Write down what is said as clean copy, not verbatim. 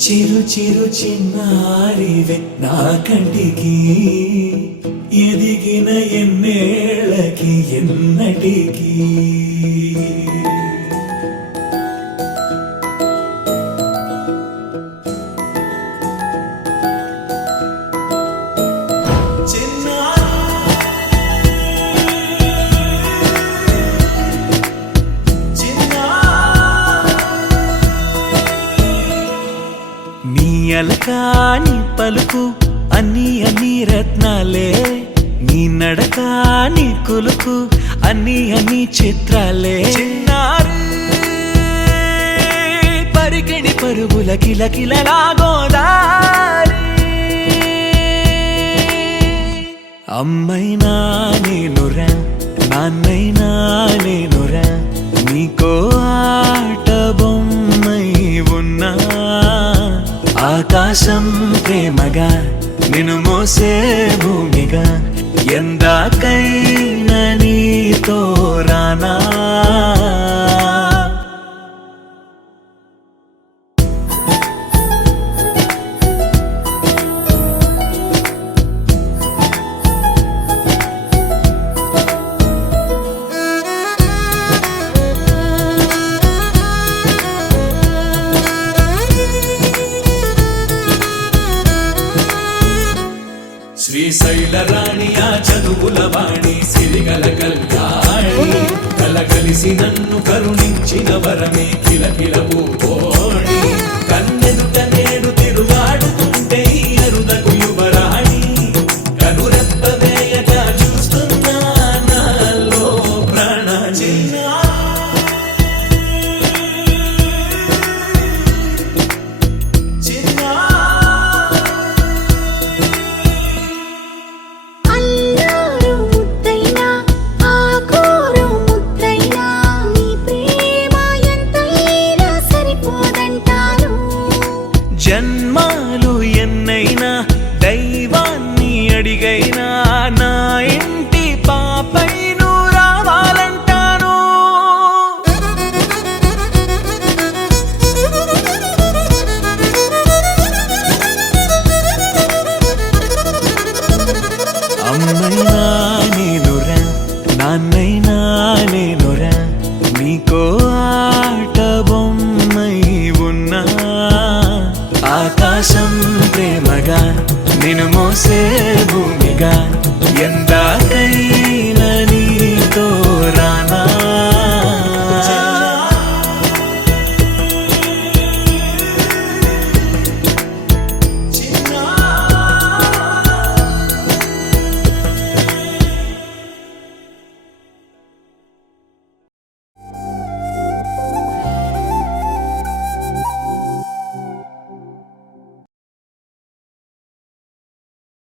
చిరు చిరు చిన్నారివే నా కంటికి ఎదిగిన ఎన్నేళ్ళకి ఎన్నటికి అలకాని పలుకు అన్ని అన్ని రత్నాలే నీ నడకాని కులుకు అన్ని అన్ని చిత్రాలే చిన్నారు పరికిణి పరుగుల కిలకిలలా గోదారి అమ్మైనా నేనురా నాన్నైనా నేనురా నీకో ఆట బొమ్మై ఉన్నా ఆకాశం ప్రేమగా నిన్ను మోసే భూమిగా ఎందాకైనా నీతో రానా శ్రీశైల రాణి ఆ చదువుల వాణి సిరిగల కళ్యాణి కలగలిసి నన్ను కరుణించిన వరమే కిలకిల